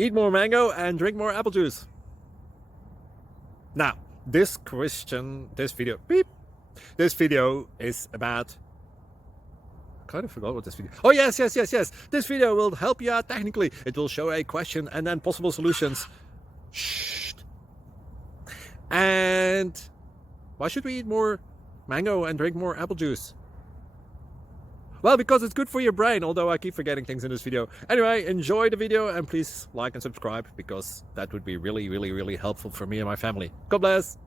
Eat more mango and drink more apple juice. Now, this video is about, I kind of forgot what this video. Oh, yes. This video will help you out technically. It will show a question and then possible solutions. Shh. And why should we eat more mango and drink more apple juice? Well, because it's good for your brain, although I keep forgetting things in this video. Anyway, enjoy the video and please like and subscribe, because that would be really helpful for me and my family. God bless!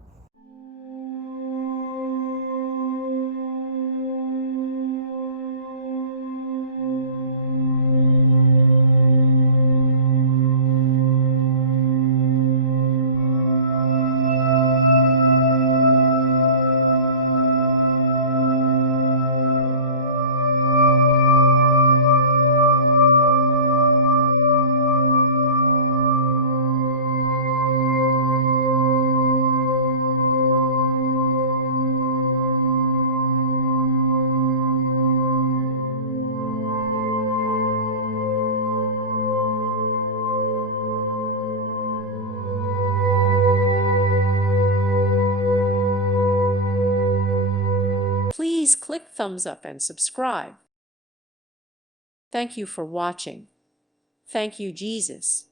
Please click thumbs up and subscribe. Thank you for watching. Thank you, Jesus.